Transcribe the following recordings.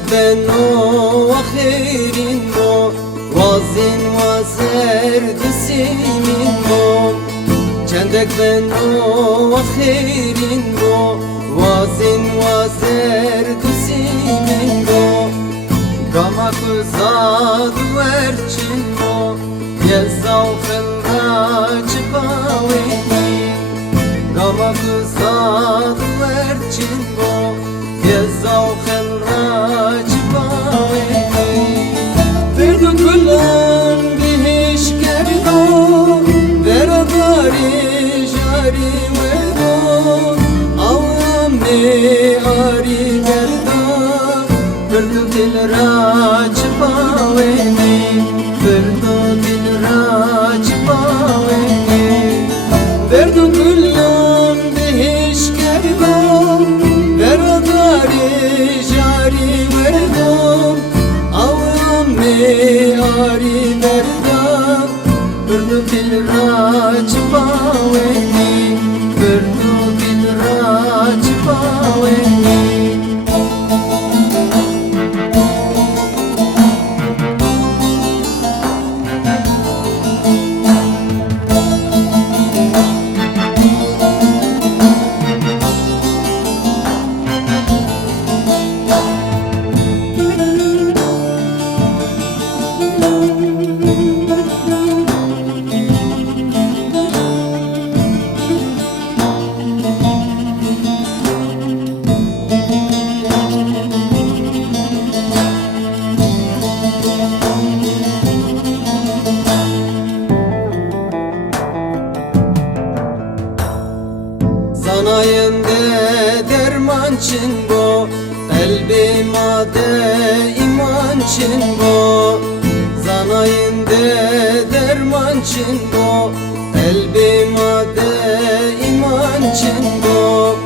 چندک بنو آخرین مو وازین وازر دسیمین مو چندک بنو آخرین مو وازین وازر دسیمین مو گما کزاد ورچین مو یزاو خلراج باوینی گما کزاد ورچین مو یزاو خلراج باوینی بردو کلان بهش کردو براداری جاری ودو آوامی آری گردو بردو دل راج باوینی بردو دل راج باوینی بردو کلان بهش کردو براداری جاری ودو آوامی آری گردو بردو دل راج باوینی بردو دل راج باوینی Sanayinde derman çin bu, kalbimade iman çin bu. Sanayinde derman çin bu, kalbimade iman çin bu.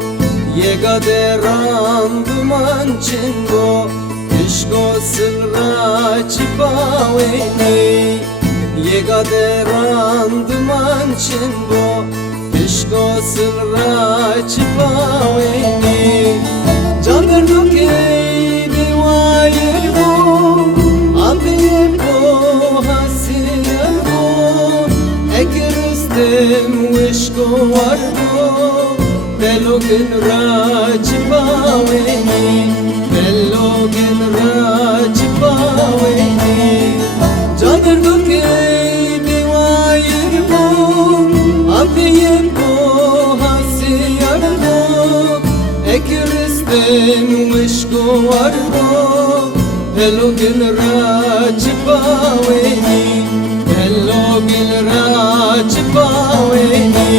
Yegaderan duman çin bu, işko sılra çipaveni. Yegaderan duman çin bu, ishko sılra çipaveni. Candır duke divayir bu, abim bu hasiyem bu. Ekristim ishko var bu, belogin ra çipaveni, belogin ra çipaveni. Candır duke divayir bu, abim bu hasiyem bu. Ekristim ishko var bu, belogin ra çipaveni, belogin ra çipaveni.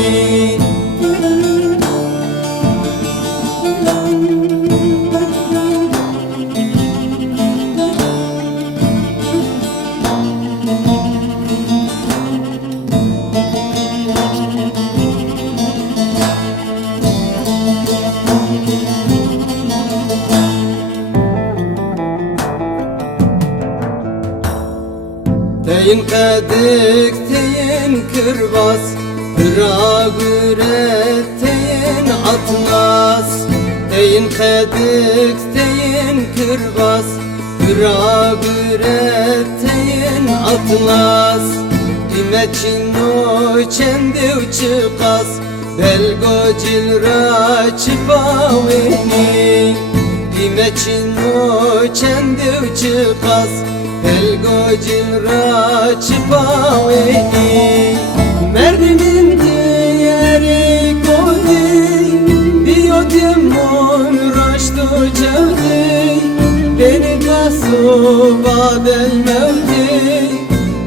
Teyin kadik, teyin kırbaz, hıra güret, teyin atlas. Teyin kadik, teyin kırbaz, hıra güret, teyin atlas. İmeçino çendiv çıkas, belgo cilra çipaveni. İmeçino çendiv çıkas, belgo cilra çipaveni. Merdimin diğeri kodi, biyotimon raştu çevdi. Beni kasu badel mevdi,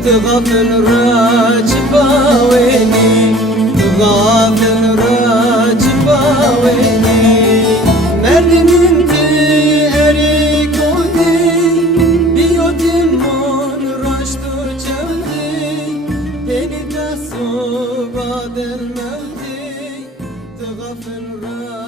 tıgafil ra çipaveni, tıgafil ra çipaveni. Merdimin diğeri kodi, biyotimon raştu çevdi. Beni kasu badel mevdi, tıgafil ra